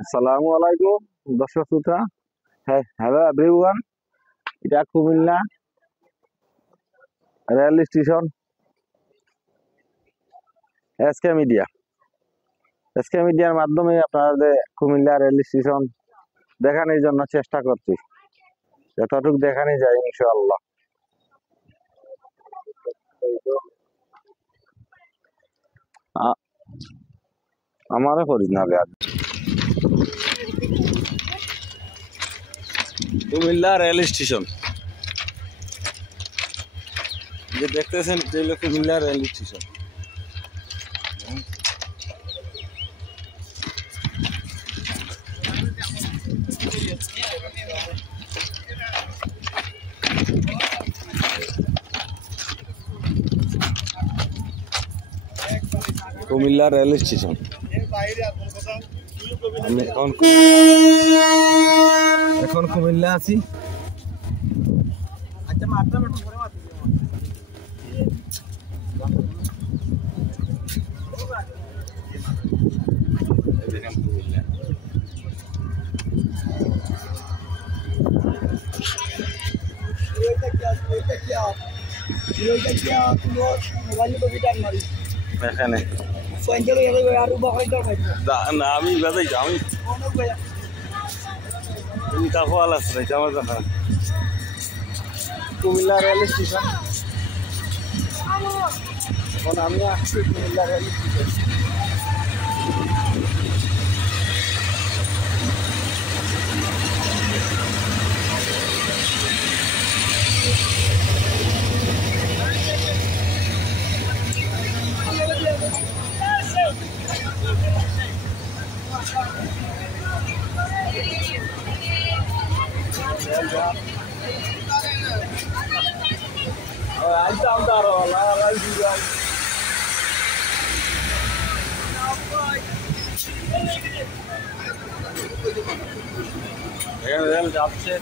আসসালামু আলাইকুম দর্শক শ্রোতা। হ্যালো এভরিওয়ান, এটা কুমিল্লা রেল স্টেশন। এসকে মিডিয়ার মাধ্যমে আপনাদের কুমিল্লা রেল স্টেশন দেখানোর জন্য চেষ্টা করছি, যতটুকু দেখানো যায় ইনশাআল্লাহ। আমারও করি না কুমিল্লা রেল স্টেশন যে দেখতেছেন, এটা হলো Comilla rail station. Comilla rail station. আমি এখন কুমিল্লা আছি। এখানে না আমি বাজাই আমি কাফাল আছে জামা জানা কুমিল্লা রেল স্টেশন। এখন আমি আসছি কুমিল্লা রেল স্টেশন। রেল যাচ্ছে